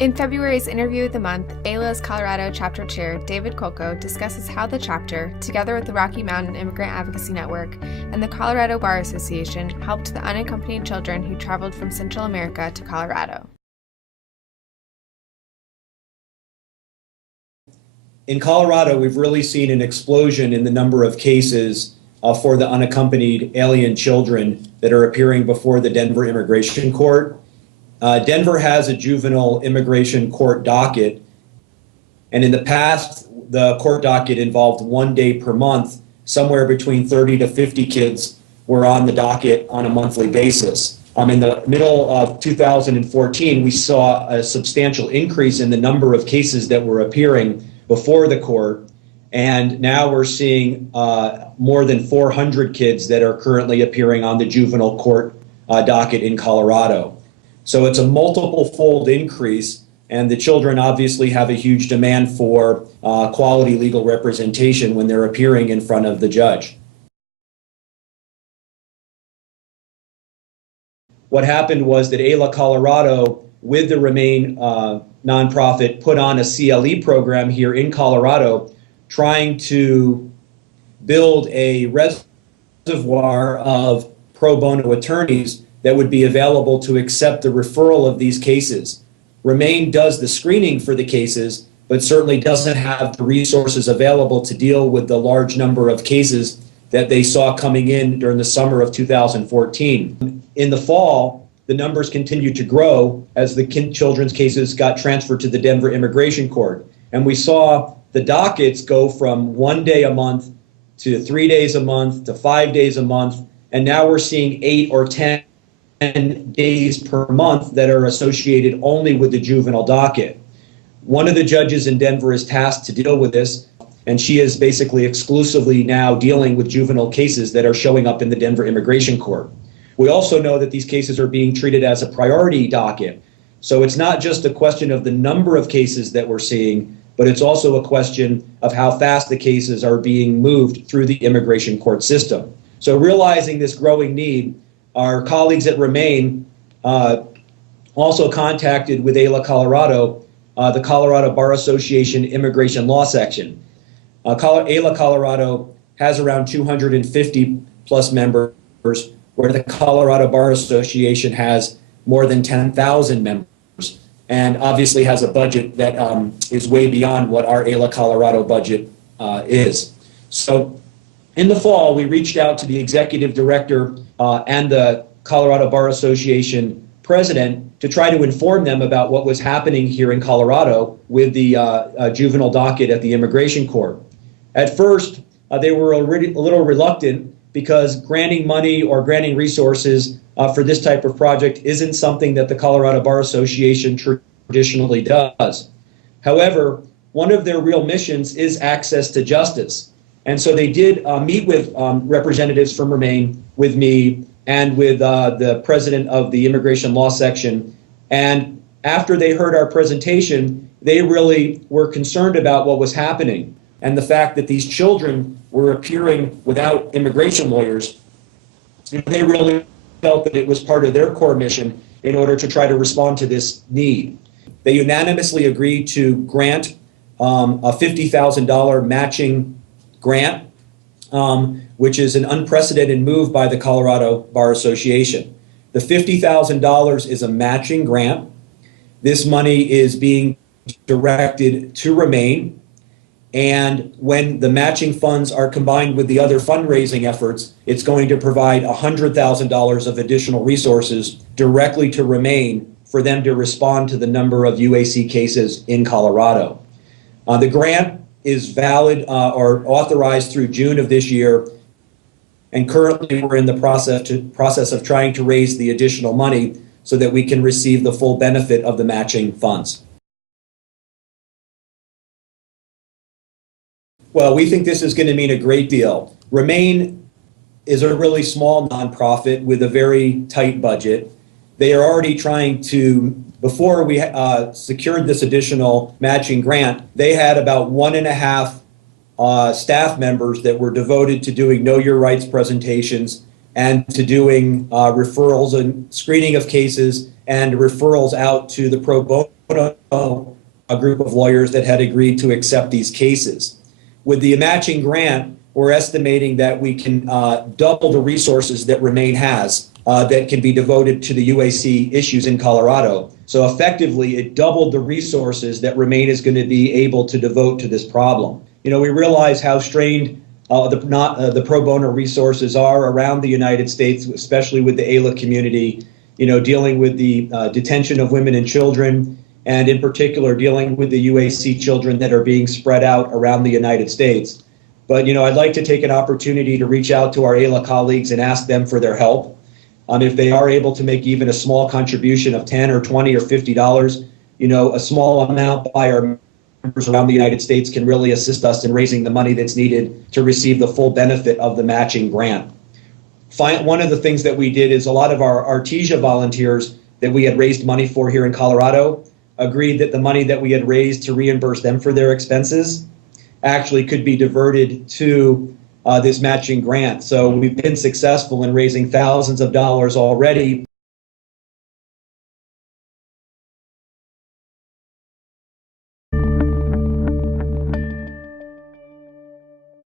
In February's Interview of the Month, AILA's Colorado Chapter Chair David Kolko discusses how the chapter, together with the Rocky Mountain Immigrant Advocacy Network and the Colorado Bar Association, helped the unaccompanied children who traveled from Central America to Colorado. In Colorado, we've really seen an explosion in the number of cases for the unaccompanied alien children that are appearing before the Denver Immigration Court. Denver has a juvenile immigration court docket, and in the past, the court docket involved 1 day per month. Somewhere between 30 to 50 kids were on the docket on a monthly basis. In the middle of 2014, we saw a substantial increase in the number of cases that were appearing before the court, and now we're seeing more than 400 kids that are currently appearing on the juvenile court docket in Colorado. So it's a multiple-fold increase, and the children obviously have a huge demand for quality legal representation when they're appearing in front of the judge. What happened was that AILA Colorado, with the RMIAN nonprofit, put on a CLE program here in Colorado, trying to build a reservoir of pro bono attorneys that would be available to accept the referral of these cases. RMIAN does the screening for the cases, but certainly doesn't have the resources available to deal with the large number of cases that they saw coming in during the summer of 2014. In the fall, the numbers continued to grow as the children's cases got transferred to the Denver Immigration Court. And we saw the dockets go from 1 day a month to 3 days a month to 5 days a month. And now we're seeing 8 or 10 days per month that are associated only with the juvenile docket. One of the judges in Denver is tasked to deal with this, and she is basically exclusively now dealing with juvenile cases that are showing up in the Denver Immigration Court. We also know that these cases are being treated as a priority docket. So it's not just a question of the number of cases that we're seeing, but it's also a question of how fast the cases are being moved through the immigration court system. So realizing this growing need, our colleagues at RMIAN also contacted with AILA Colorado, the Colorado Bar Association Immigration Law Section. AILA Colorado has around 250 plus members, where the Colorado Bar Association has more than 10,000 members, and obviously has a budget that is way beyond what our AILA Colorado budget is. So in the fall, we reached out to the executive director and the Colorado Bar Association president to try to inform them about what was happening here in Colorado with the juvenile docket at the immigration court. At first, they were a little reluctant because granting money or granting resources for this type of project isn't something that the Colorado Bar Association traditionally does. However, one of their real missions is access to justice. And so they did meet with representatives from RMIAN, with me, and with the president of the Immigration Law Section. And after they heard our presentation, they really were concerned about what was happening and the fact that these children were appearing without immigration lawyers. They really felt that it was part of their core mission in order to try to respond to this need. They unanimously agreed to grant a $50,000 matching grant, which is an unprecedented move by the Colorado Bar Association. The $50,000 is a matching grant. This money is being directed to RMIAN, and when the matching funds are combined with the other fundraising efforts, it's going to provide $100,000 of additional resources directly to RMIAN for them to respond to the number of UAC cases in Colorado. The grant is valid or authorized through June of this year, and currently we're in the process of trying to raise the additional money so that we can receive the full benefit of the matching funds. Well, we think this is going to mean a great deal. RMIAN is a really small nonprofit with a very tight budget. They are already trying to, before we secured this additional matching grant, they had about 1.5 staff members that were devoted to doing Know Your Rights presentations and to doing referrals and screening of cases and referrals out to the pro bono a group of lawyers that had agreed to accept these cases. With the matching grant, we're estimating that we can double the resources that RMIAN has that can be devoted to the UAC issues in Colorado. So effectively, it doubled the resources that RMIAN is going to be able to devote to this problem. You know, we realize how strained the pro bono resources are around the United States, especially with the AILA community, you know, dealing with the detention of women and children, and in particular, dealing with the UAC children that are being spread out around the United States. But, you know, I'd like to take an opportunity to reach out to our AILA colleagues and ask them for their help. If they are able to make even a small contribution of $10 or $20 or $50, you know, a small amount by our members around the United States can really assist us in raising the money that's needed to receive the full benefit of the matching grant. One of the things that we did is a lot of our Artesia volunteers that we had raised money for here in Colorado agreed that the money that we had raised to reimburse them for their expenses actually could be diverted to this matching grant. So we've been successful in raising thousands of dollars already.